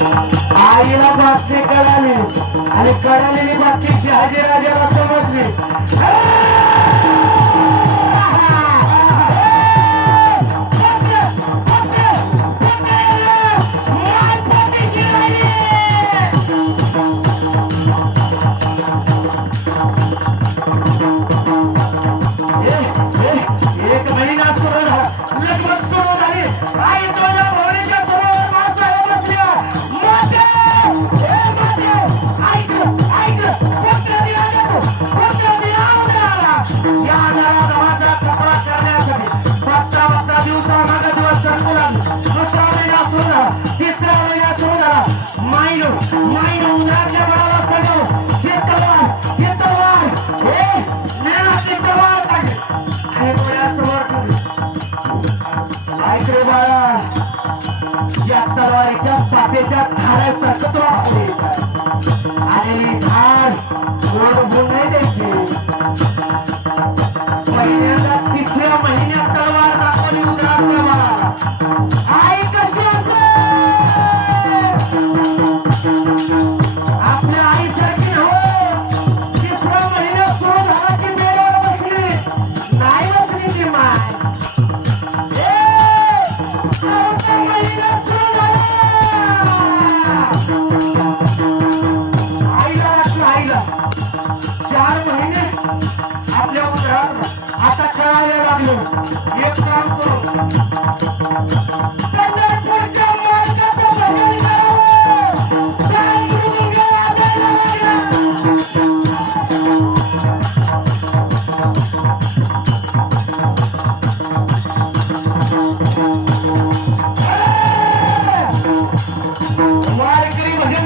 आईला बातमी कळाली आणि कळालेली बातमी शहाजीराजाला समजली. एक महिना सुरू झाला, लगभग सुरू झाली. आई तुझ्या भवनीच्या समोर माणसं बसल्या. माते! ए माते! ऐक, ऐक! कोणत्या दिवशी आला तू? कोणत्या दिवशी आला? या घराचा कपडा करण्यासाठी 17 दिवसामागे दिवस चालू लागले. दुसरा महिना सुरू झाला, तिसरा महिना सुरू झाला. मायनो उन्हाच्या बाळाला सजव. हे तलवार, हे नेहाची तलवार पाहिजे. आणि डोळ्यासमोर ठेवली. ऐक रे बाळा, या तलवारीच्या सापेच्या धारासारखं तुला हवे आणि धार ओढून नाही द्यायची. पहिल्यांदा 3ऱ्या महिन्यात तलवार दाखवली उन्हाच्या बाळाला. आई कशी असते आपल्या आईसारखी हो. 3रा महिना सुरू झाला की बेरावर बसली. नाही बसली ती माय. महिना सुरू झाला. आईला वाटलं आईला 4 महिने आपल्या उन्हाळ्यात आता कळायला लागलं. एक काम करू, पंढरपूरच्या मार्गाचं भजन करू. सांगून गेला देवाला. वारकरी भजन